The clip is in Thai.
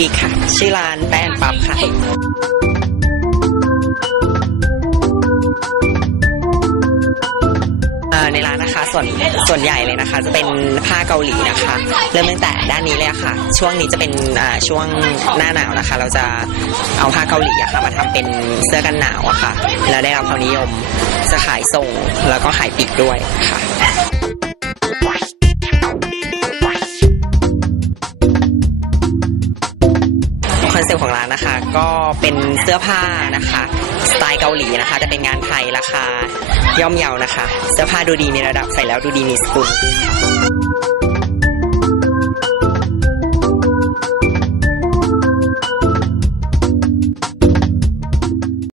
กิ๊กค่ะชื่อร้านแป้นปั๊บค่ะในร้านนะคะส่วนใหญ่เลยนะคะจะเป็นผ้าเกาหลีนะคะเริ่มตั้งแต่ด้านนี้เลยค่ะช่วงนี้จะเป็นช่วงหน้าหนาวนะคะเราจะเอาผ้าเกาหลีอะค่ะมาทำเป็นเสื้อกันหนาวอะค่ะแล้วได้รับความนิยมจะขายส่งแล้วก็ขายปลีกด้วยค่ะคอนเซ็ปต์ของร้านนะคะก็เป็นเสื้อผ้านะคะสไตล์เกาหลีนะคะจะเป็นงานไทยราคาย่อมเยานะคะเสื้อผ้าดูดีมีระดับใส่แล้วดูดีมีสกุล